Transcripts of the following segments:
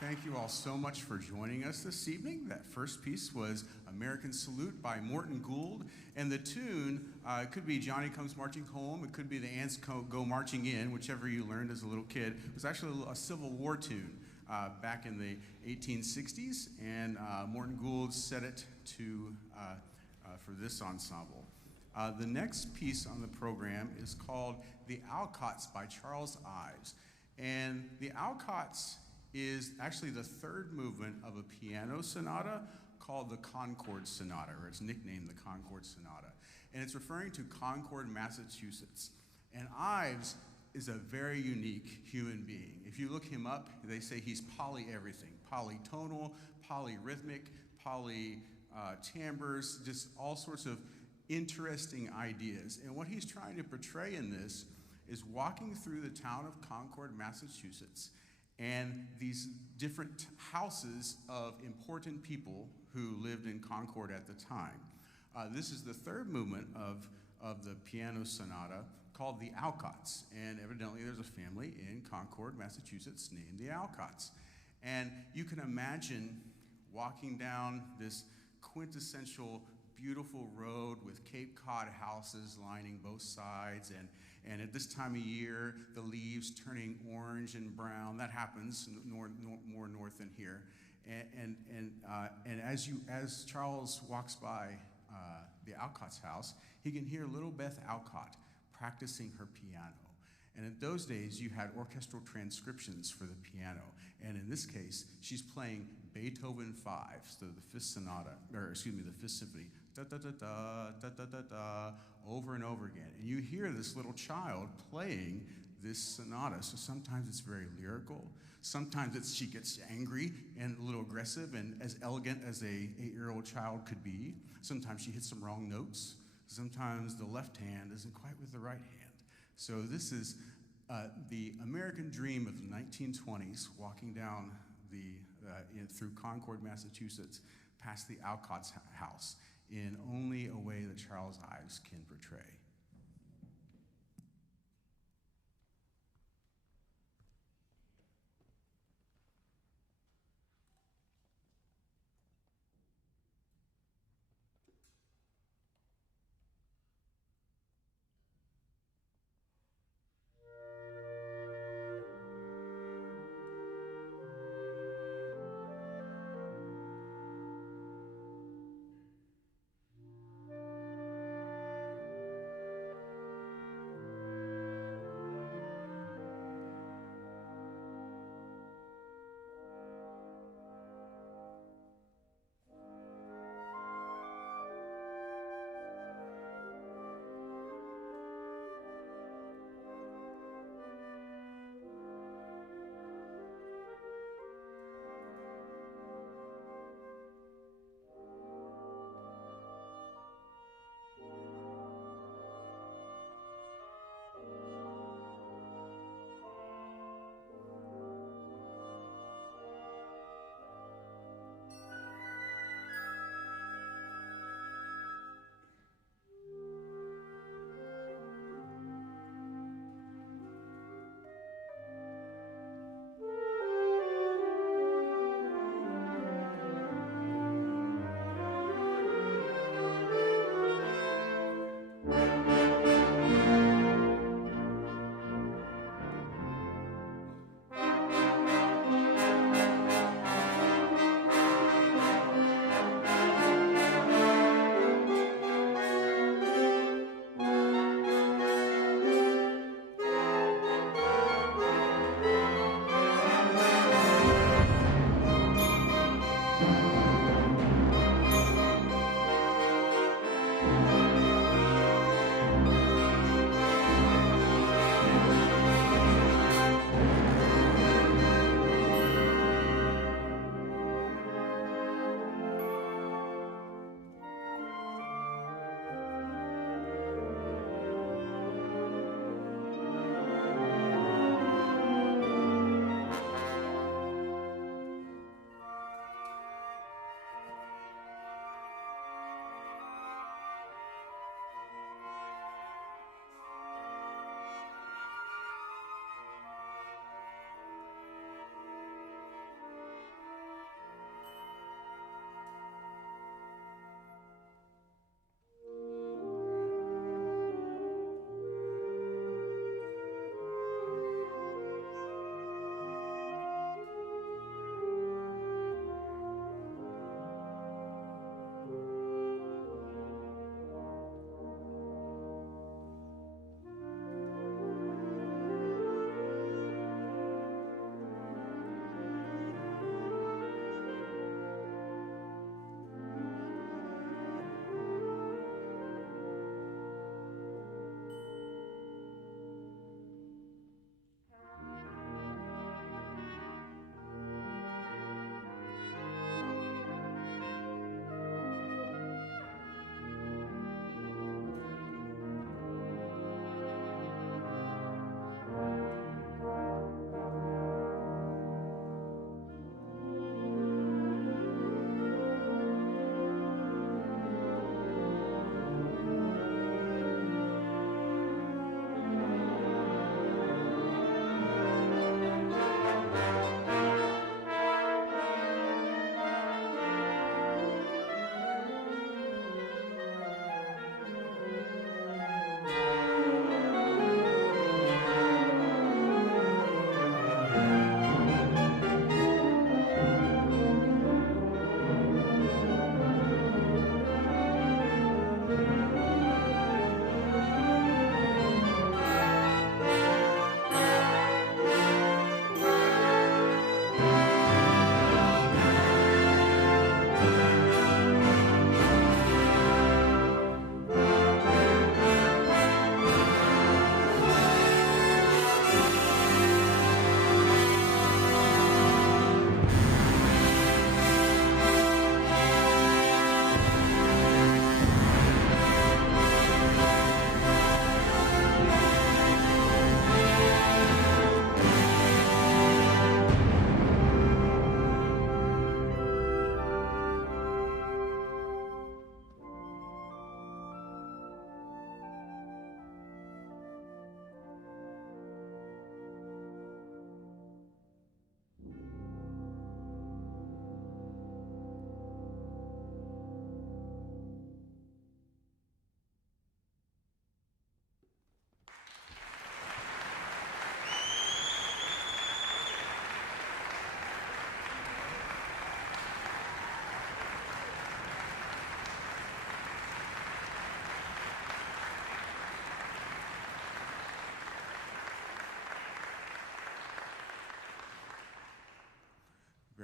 Thank you all so much for joining us this evening. That first piece was American Salute by Morton Gould, and the tune, it could be Johnny Comes Marching Home, it could be The Ants Go Marching In, whichever you learned as a little kid. It was actually a Civil War tune back in the 1860s, and Morton Gould set it to for this ensemble. The next piece on the program is called The Alcotts by Charles Ives, and the Alcotts is actually the third movement of a piano sonata called the Concord Sonata, or it's nicknamed the Concord Sonata. And it's referring to Concord, Massachusetts. And Ives is a very unique human being. If you look him up, they say he's poly-everything, polytonal, polyrhythmic, poly-timbres, just all sorts of interesting ideas. And what he's trying to portray in this is walking through the town of Concord, Massachusetts, and these different houses of important people who lived in Concord at the time. This is the third movement of the piano sonata called the Alcotts, and evidently there's a family in Concord, Massachusetts named the Alcotts. And you can imagine walking down this quintessential beautiful road with Cape Cod houses lining both sides, and at this time of year, the leaves turning orange and brown. That happens more north than here. And as Charles walks by the Alcott's house, he can hear little Beth Alcott practicing her piano. And in those days, you had orchestral transcriptions for the piano. And in this case, she's playing Beethoven 5, so the Fifth Sonata, or excuse me, the Fifth Symphony, da-da-da-da, da-da-da-da, over and over again. And you hear this little child playing this sonata. So sometimes it's very lyrical. Sometimes she gets angry and a little aggressive and as elegant as a 8-year-old child could be. Sometimes she hits some wrong notes. Sometimes the left hand isn't quite with the right hand. So this is the American dream of the 1920s, walking down through Concord, Massachusetts, past the Alcott's house in only a way that Charles Ives can portray.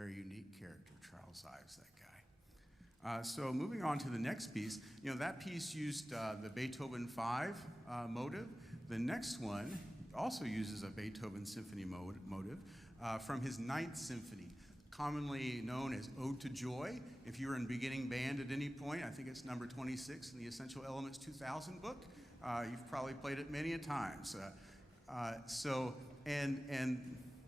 very unique character, Charles Ives, that guy. So moving on to the next piece, that piece used the Beethoven 5 motive. The next one also uses a Beethoven symphony motive from his Ninth Symphony, commonly known as Ode to Joy. If you're in beginning band at any point, I think it's number 26 in the Essential Elements 2000 book. You've probably played it many a times.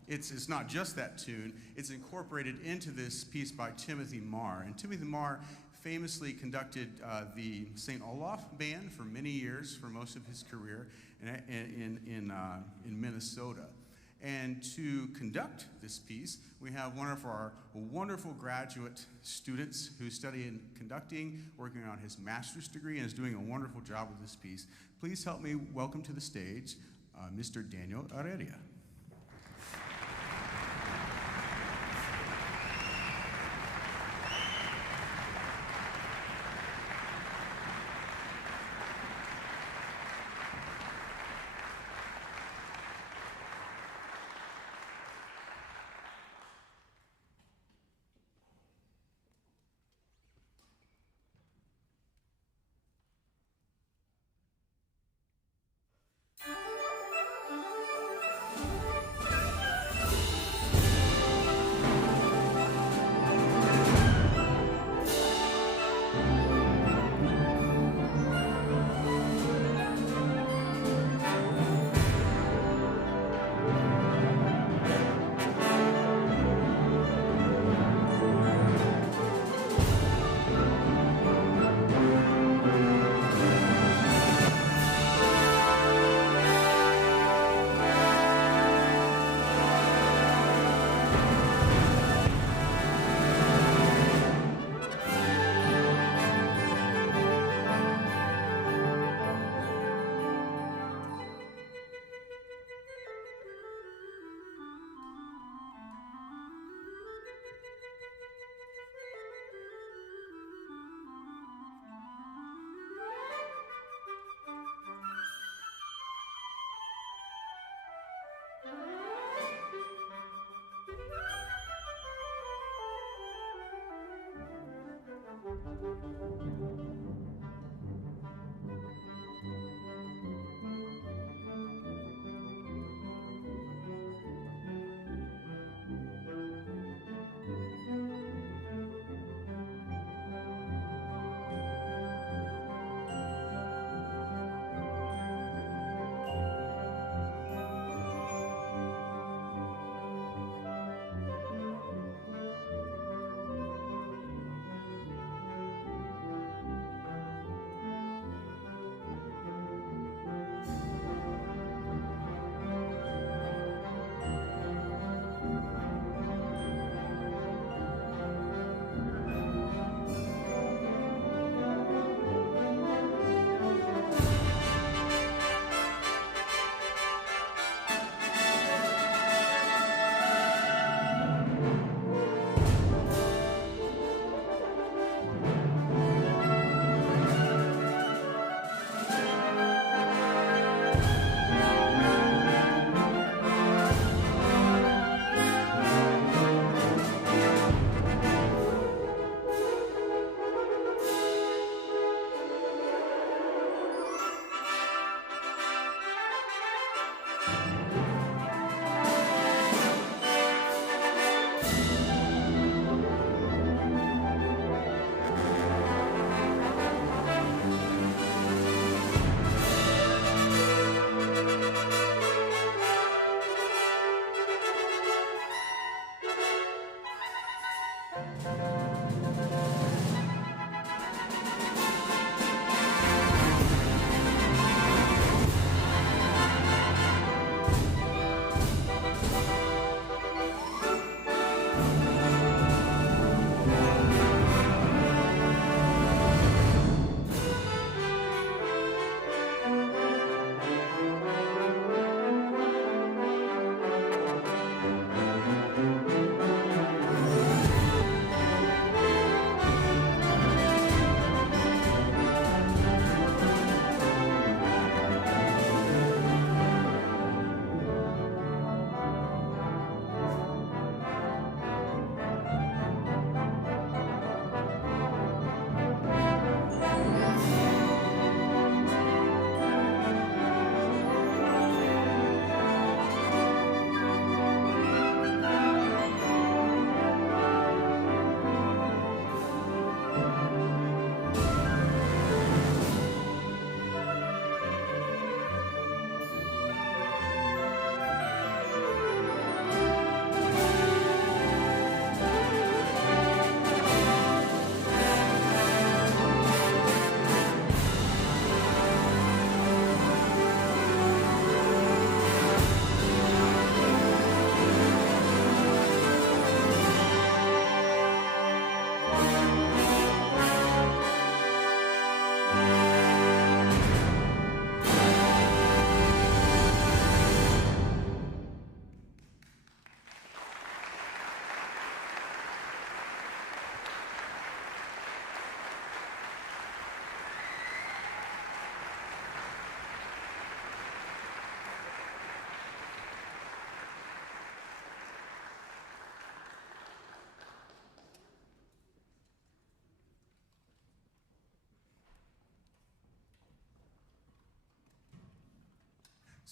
It's not just that tune, it's incorporated into this piece by Timothy Mahr. And Timothy Mahr famously conducted the St. Olaf Band for many years, for most of his career in Minnesota. And to conduct this piece, we have one of our wonderful graduate students who study in conducting, working on his master's degree, and is doing a wonderful job with this piece. Please help me welcome to the stage Mr. Daniel Heredia.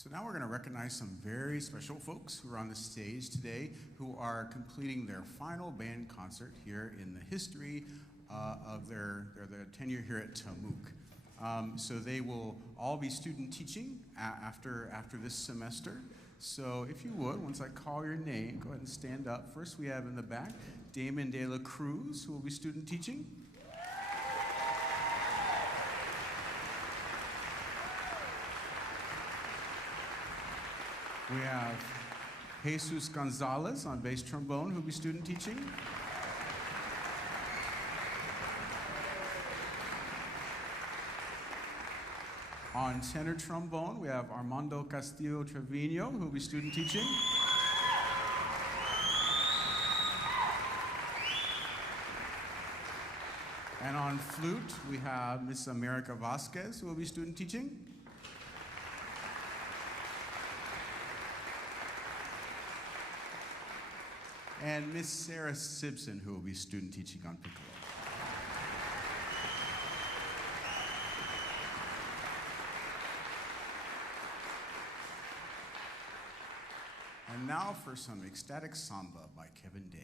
So now we're going to recognize some very special folks who are on the stage today who are completing their final band concert here in the history of their tenure here at TAMUK. So they will all be student teaching after this semester. So if you would, once I call your name, go ahead and stand up. First we have in the back, Damon De La Cruz, who will be student teaching. We have Jesus Gonzalez on bass trombone, who will be student teaching. On tenor trombone, we have Armando Castillo Trevino, who will be student teaching. And on flute, we have Miss America Vasquez, who will be student teaching. And Miss Sarah Simpson, who will be student teaching on piccolo. And now for some Ecstatic Samba by Kevin Day.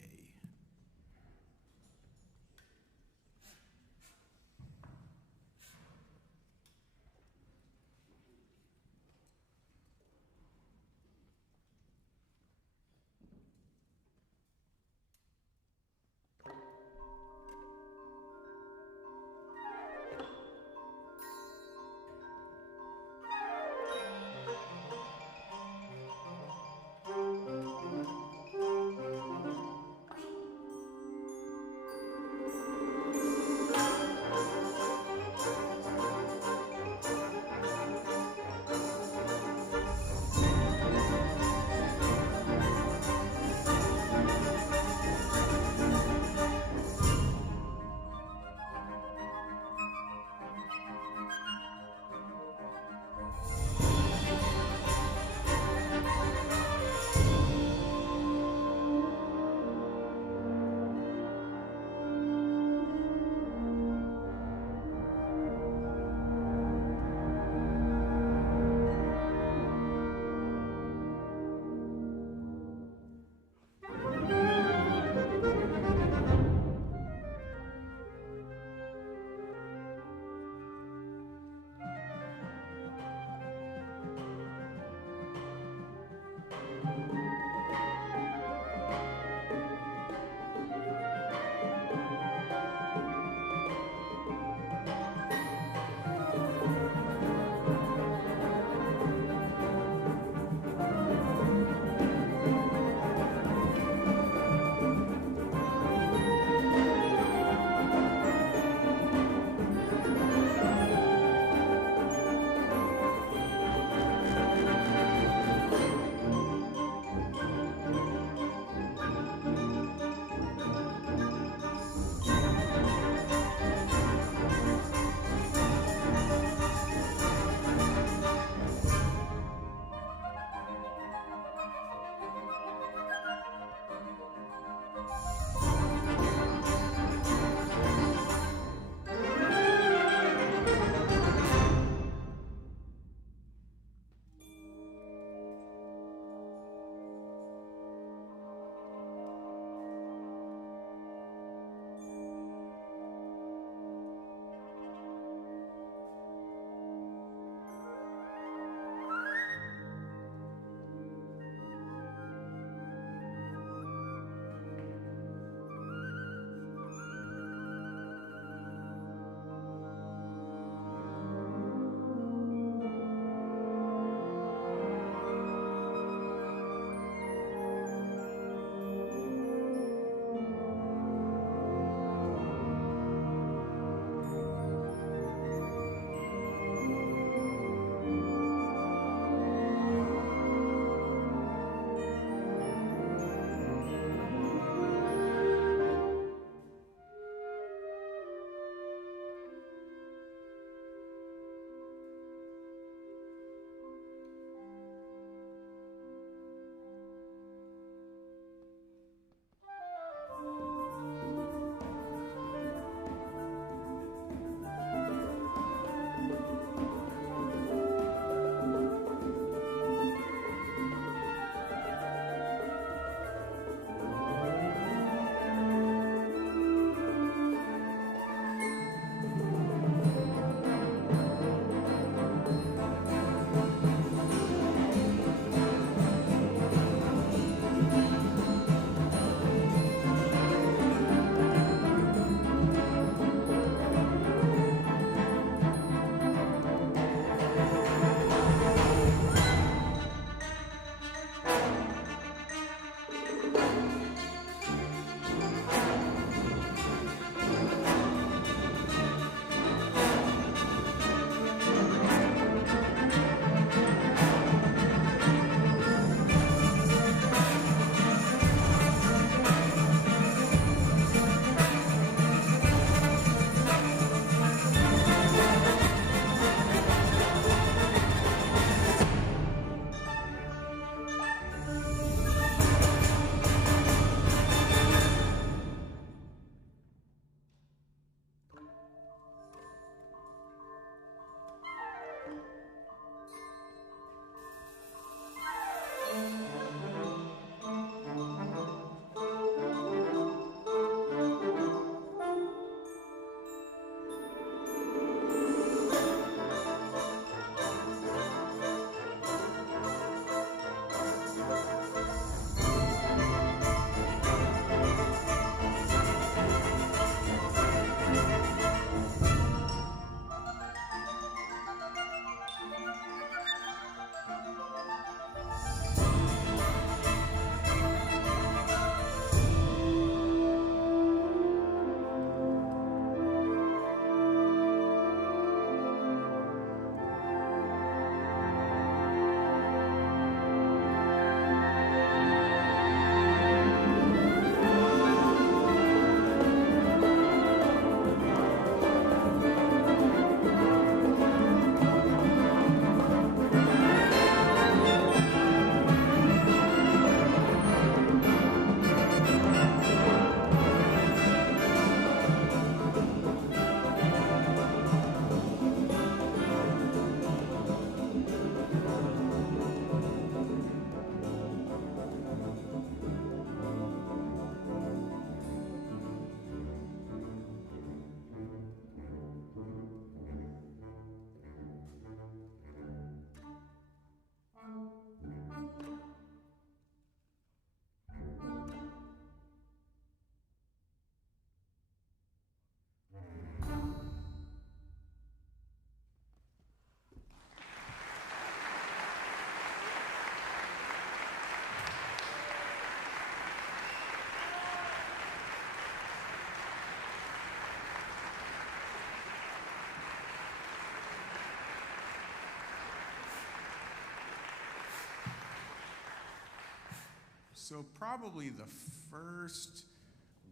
So probably the first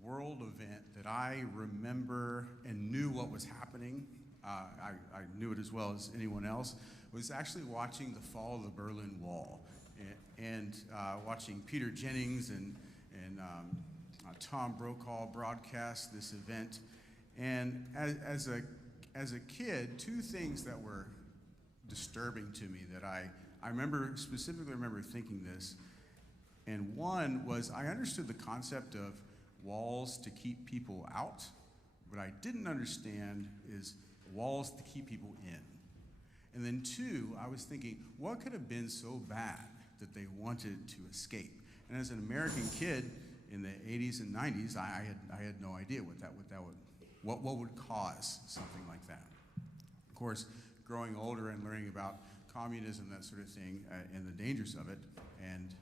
world event that I remember and knew what was happening, I knew it as well as anyone else, was actually watching the fall of the Berlin Wall and watching Peter Jennings and Tom Brokaw broadcast this event. And as a kid, two things that were disturbing to me that I specifically remember thinking this. And one was I understood the concept of walls to keep people out. What I didn't understand is walls to keep people in. And then two, I was thinking, what could have been so bad that they wanted to escape? And as an American kid in the 80s and 90s, I had no idea what would cause something like that. Of course, growing older and learning about communism, that sort of thing, and the dangers of it, and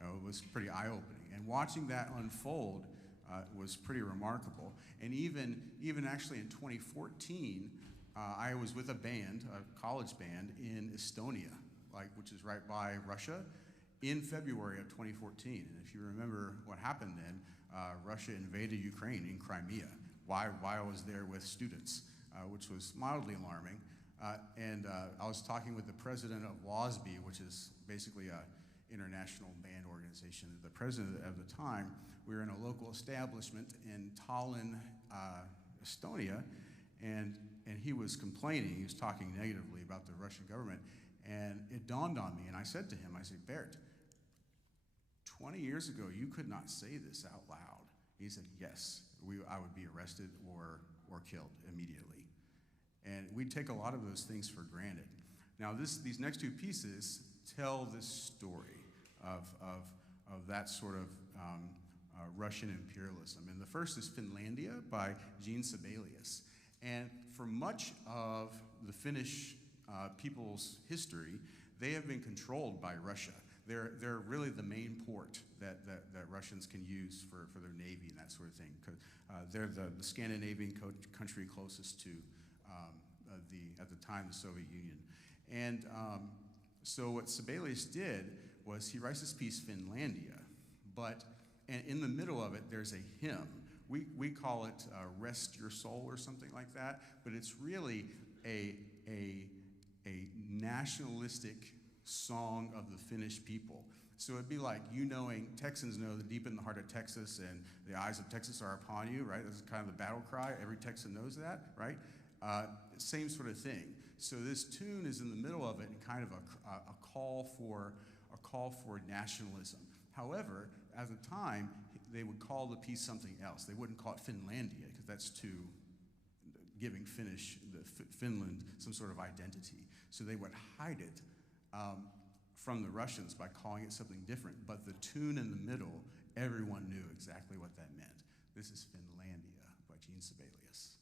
it was pretty eye-opening. And watching that unfold was pretty remarkable. And even actually in 2014, I was with a band, a college band in Estonia, which is right by Russia, in February of 2014. And if you remember what happened then, Russia invaded Ukraine in Crimea while I was there with students, which was mildly alarming. And I was talking with the president of WASB, which is basically an international band organization. The president at the time, we were in a local establishment in Tallinn, Estonia, and he was complaining. He was talking negatively about the Russian government. And it dawned on me, and I said to him, I said, Bert, 20 years ago, you could not say this out loud. He said, yes, I would be arrested or killed immediately. And we take a lot of those things for granted. Now, these next two pieces tell this story of that sort of Russian imperialism. And the first is Finlandia by Sibelius. And for much of the Finnish people's history, they have been controlled by Russia. They're really the main port that Russians can use for their navy and that sort of thing. They're the Scandinavian country closest to at the time, the Soviet Union. And so what Sibelius did was he writes this piece, Finlandia, and in the middle of it, there's a hymn. We call it Rest Your Soul or something like that, but it's really a nationalistic song of the Finnish people. So it'd be like Texans know that deep in the heart of Texas and the eyes of Texas are upon you, right? This is kind of the battle cry. Every Texan knows that, right? Same sort of thing. So this tune is in the middle of it and kind of a call for nationalism. However, at the time, they would call the piece something else. They wouldn't call it Finlandia because that's too giving Finland some sort of identity. So they would hide it from the Russians by calling it something different. But the tune in the middle, everyone knew exactly what that meant. This is Finlandia by Sibelius.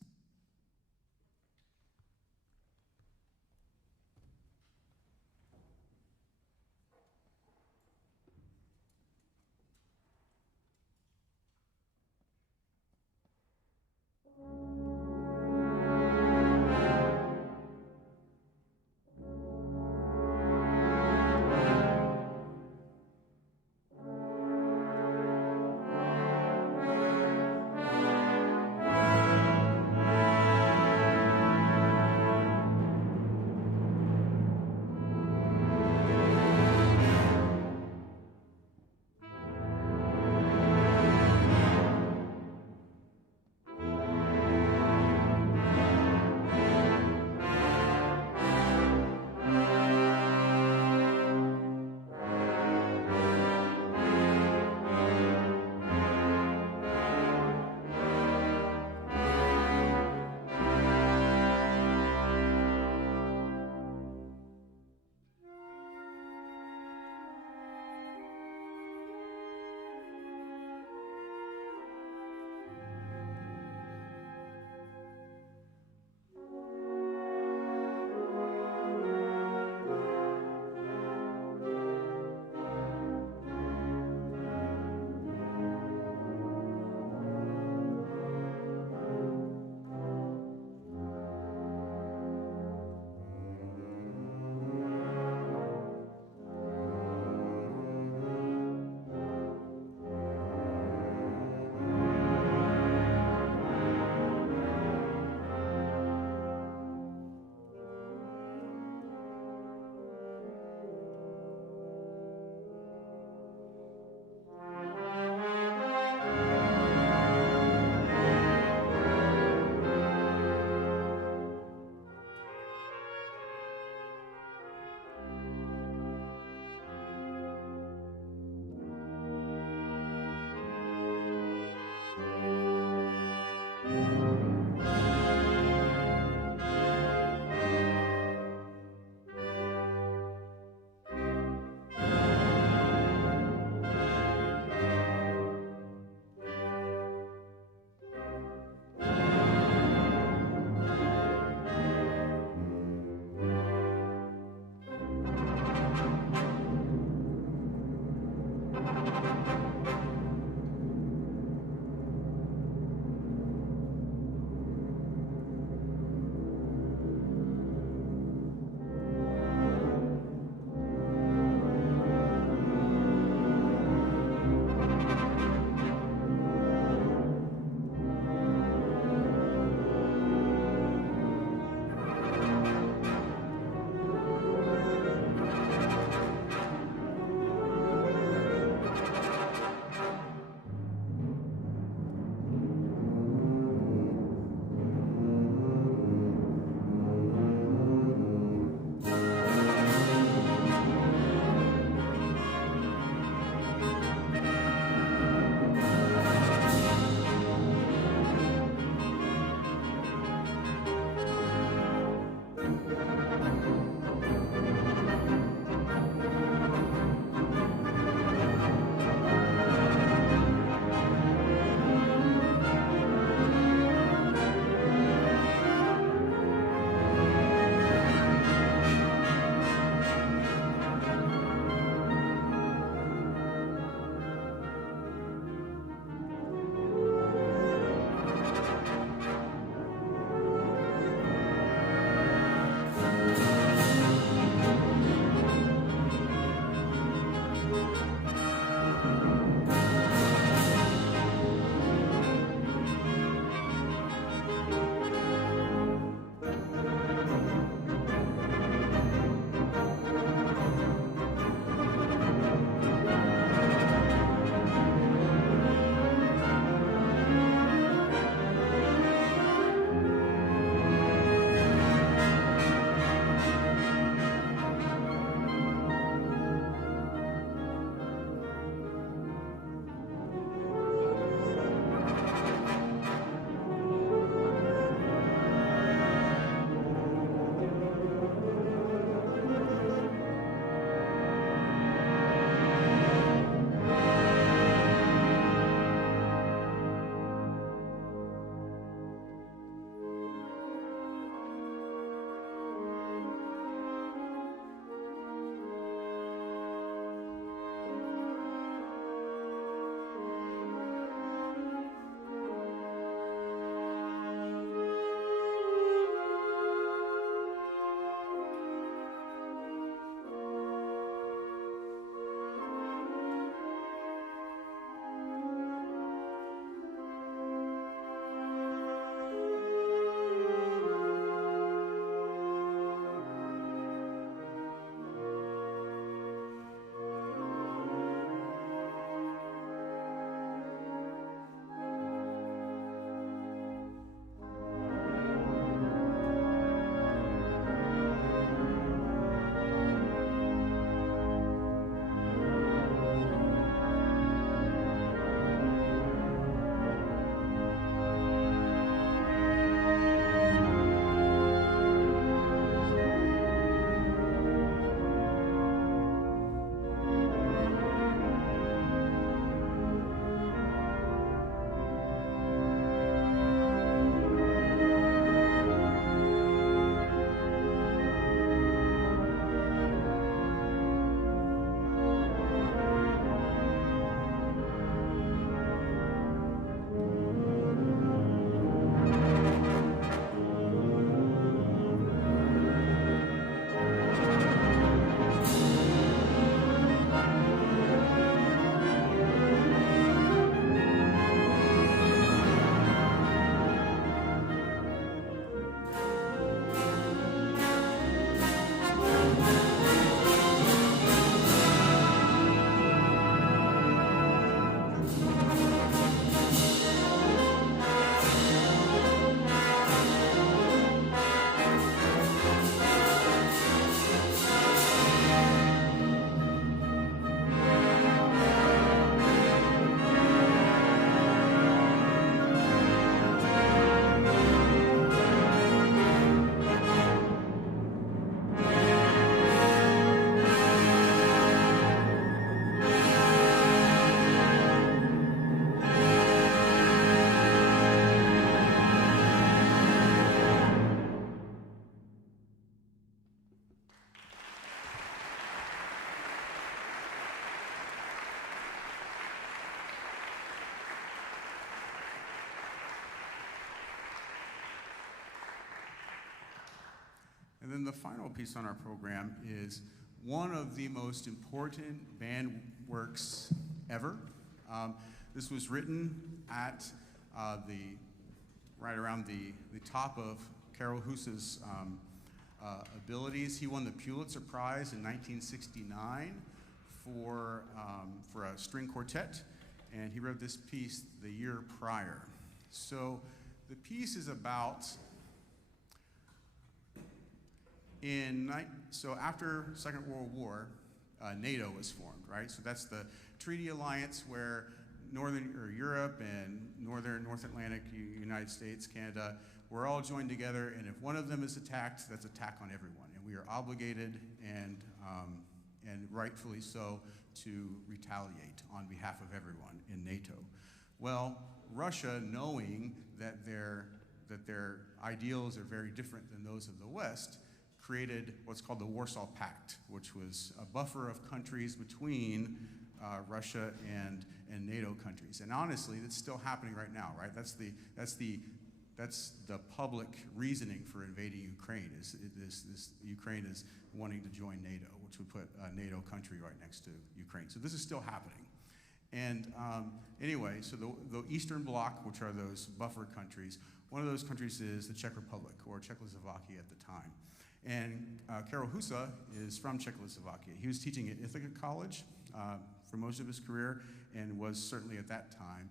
And then the final piece on our program is one of the most important band works ever. This was written at right around the top of Karel Husa's abilities. He won the Pulitzer Prize in 1969 for a string quartet, and he wrote this piece the year prior. So the piece is about so after Second World War, NATO was formed, right? So that's the treaty alliance where Europe and North Atlantic, United States, Canada, we're all joined together, and if one of them is attacked, that's attack on everyone. And we are obligated, and rightfully so, to retaliate on behalf of everyone in NATO. Well, Russia, knowing that their ideals are very different than those of the West, created what's called the Warsaw Pact, which was a buffer of countries between Russia and NATO countries. And honestly, that's still happening right now, right? That's the public reasoning for invading Ukraine. Ukraine is wanting to join NATO, which would put a NATO country right next to Ukraine. So this is still happening. And anyway, so the Eastern Bloc, which are those buffer countries, one of those countries is the Czech Republic, or Czechoslovakia at the time. And Karel Husa is from Czechoslovakia. He was teaching at Ithaca College for most of his career, and was certainly at that time.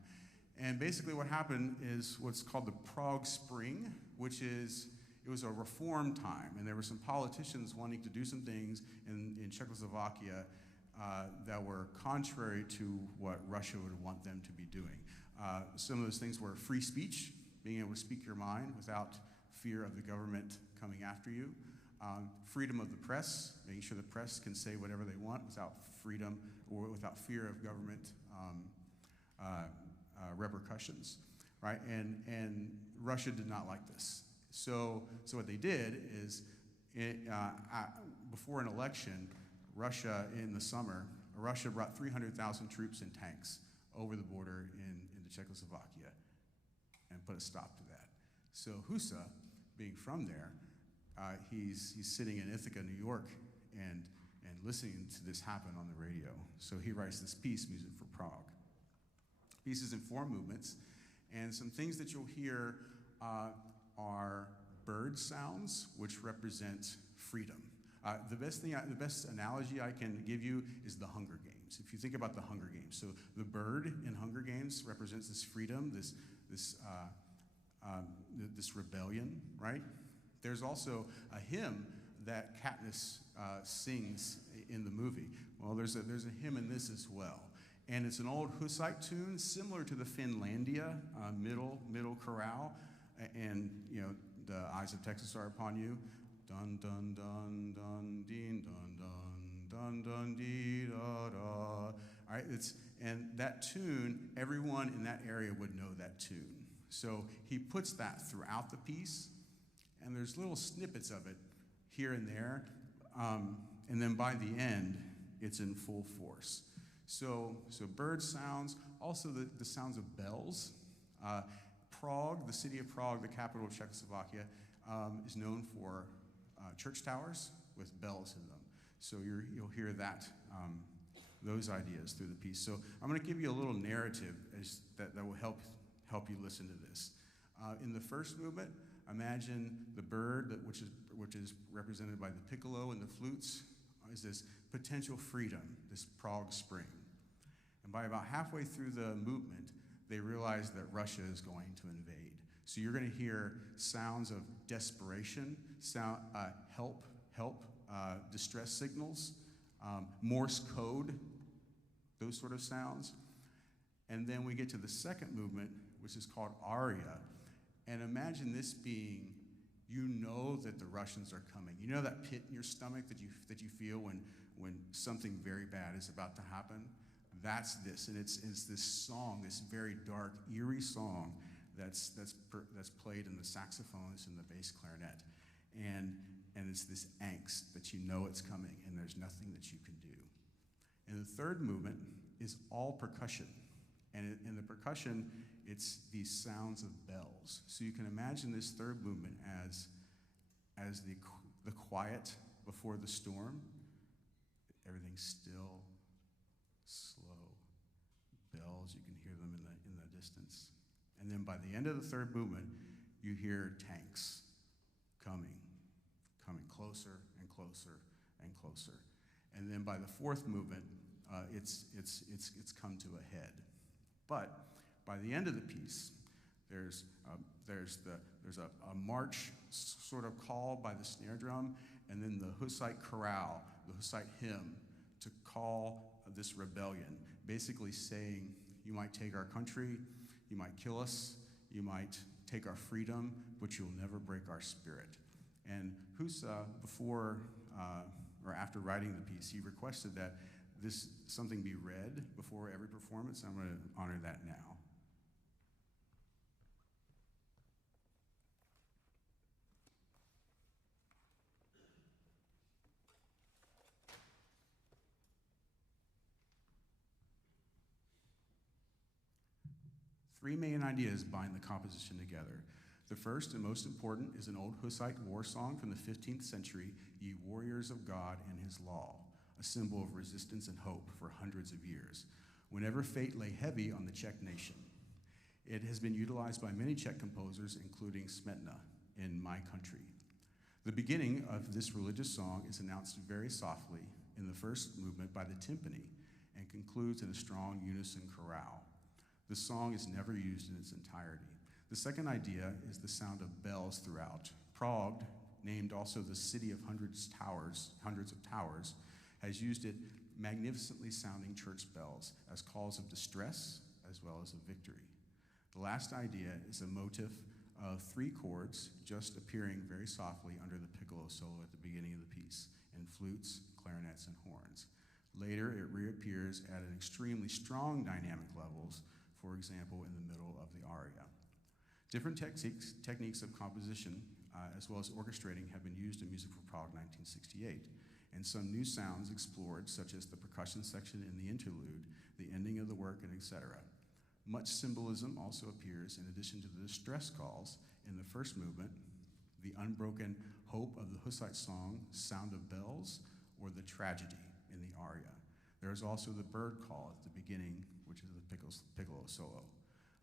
And basically what happened is what's called the Prague Spring, which is, it was a reform time, and there were some politicians wanting to do some things in Czechoslovakia that were contrary to what Russia would want them to be doing. Some of those things were free speech, being able to speak your mind without fear of the government coming after you. Freedom of the press, making sure the press can say whatever they want without freedom or without fear of government repercussions, right? And Russia did not like this. So what they did is, before an election, Russia in the summer, Russia brought 300,000 troops and tanks over the border into Czechoslovakia and put a stop to that. So Husa, being from there, he's sitting in Ithaca, New York, and listening to this happen on the radio. So he writes this piece, Music for Prague. Pieces in 4 movements, and some things that you'll hear are bird sounds, which represent freedom. The best analogy I can give you is the Hunger Games. If you think about the Hunger Games, so the bird in Hunger Games represents this freedom, this rebellion, right? There's also a hymn that Katniss sings in the movie. Well, there's a hymn in this as well. And it's an old Hussite tune, similar to the Finlandia middle chorale. And, you know, the Eyes of Texas Are Upon You. Dun, dun, dun, dun, deen, dun, dun, dun, dun, dee, da, da. All right, and that tune, everyone in that area would know that tune. So he puts that throughout the piece, and there's little snippets of it here and there. And then by the end, it's in full force. So bird sounds, also the sounds of bells. Prague, the city of Prague, the capital of Czechoslovakia, is known for church towers with bells in them. So you'll hear that, those ideas through the piece. So I'm going to give you a little narrative that will help you listen to this. In the first movement, imagine the bird, which is represented by the piccolo and the flutes, is this potential freedom, this Prague Spring. And by about halfway through the movement, they realize that Russia is going to invade. So you're going to hear sounds of desperation, help, distress signals, Morse code, those sort of sounds. And then we get to the second movement, which is called aria. And imagine this being, you know that the Russians are coming. You know that pit in your stomach that you feel when something very bad is about to happen? That's this, and it's this song, this very dark, eerie song that's played in the saxophones and the bass clarinet, and it's this angst that you know it's coming, and there's nothing that you can do. And the third movement is all percussion, and in the percussion, it's these sounds of bells. So you can imagine this third movement as the quiet before the storm. Everything's still, slow. Bells, you can hear them in the distance. And then by the end of the third movement, you hear tanks coming closer and closer and closer. And then by the fourth movement, it's come to a head. But by the end of the piece, there's a march sort of call by the snare drum, and then the Hussite chorale, the Hussite hymn, to call this rebellion, basically saying, you might take our country, you might kill us, you might take our freedom, but you'll never break our spirit. And Husa, before or after writing the piece, he requested that something be read before every performance. I'm going to honor that now. Three main ideas bind the composition together. The first and most important is an old Hussite war song from the 15th century, Ye Warriors of God and His Law, a symbol of resistance and hope for hundreds of years, whenever fate lay heavy on the Czech nation. It has been utilized by many Czech composers, including Smetana in My Country. The beginning of this religious song is announced very softly in the first movement by the timpani and concludes in a strong unison chorale. The song is never used in its entirety. The second idea is the sound of bells throughout. Prague, named also the city of hundreds of towers, has used it magnificently sounding church bells as calls of distress as well as of victory. The last idea is a motif of three chords just appearing very softly under the piccolo solo at the beginning of the piece, and flutes, clarinets, and horns. Later, it reappears at an extremely strong dynamic levels, for example, in the middle of the aria. Different techniques of composition, as well as orchestrating, have been used in Music for Prague 1968, and some new sounds explored, such as the percussion section in the interlude, the ending of the work, and etc. Much symbolism also appears, in addition to the distress calls in the first movement, the unbroken hope of the Hussite song, Sound of Bells, or the tragedy in the aria. There is also the bird call at the beginning, which is the piccolo solo,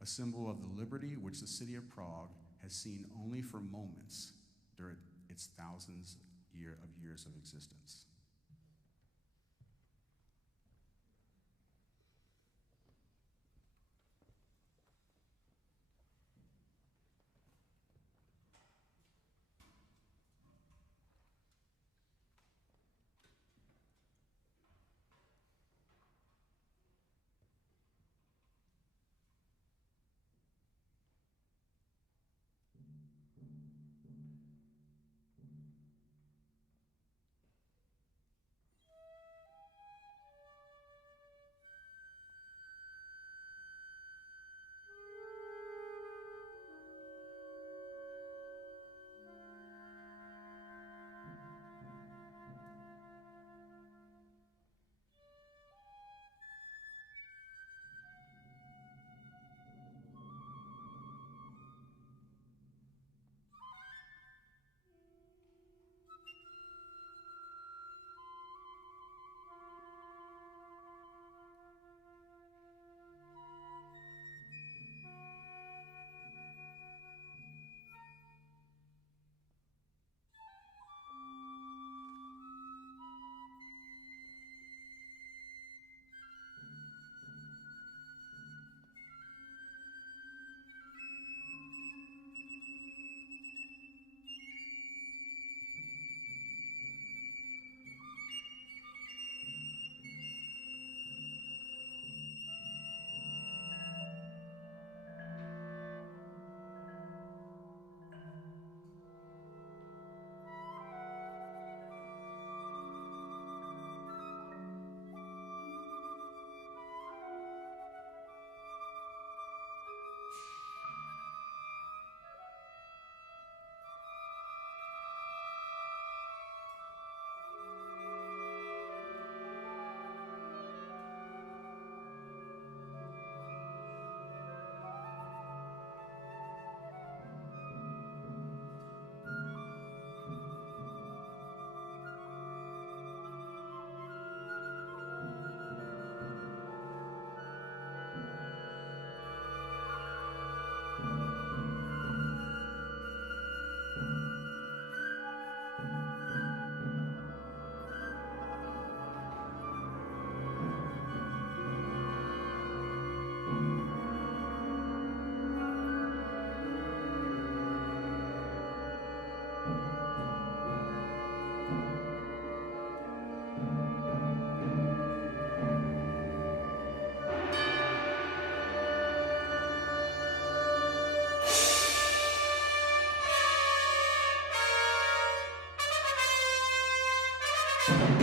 a symbol of the liberty which the city of Prague has seen only for moments during its thousands of years of existence. Thank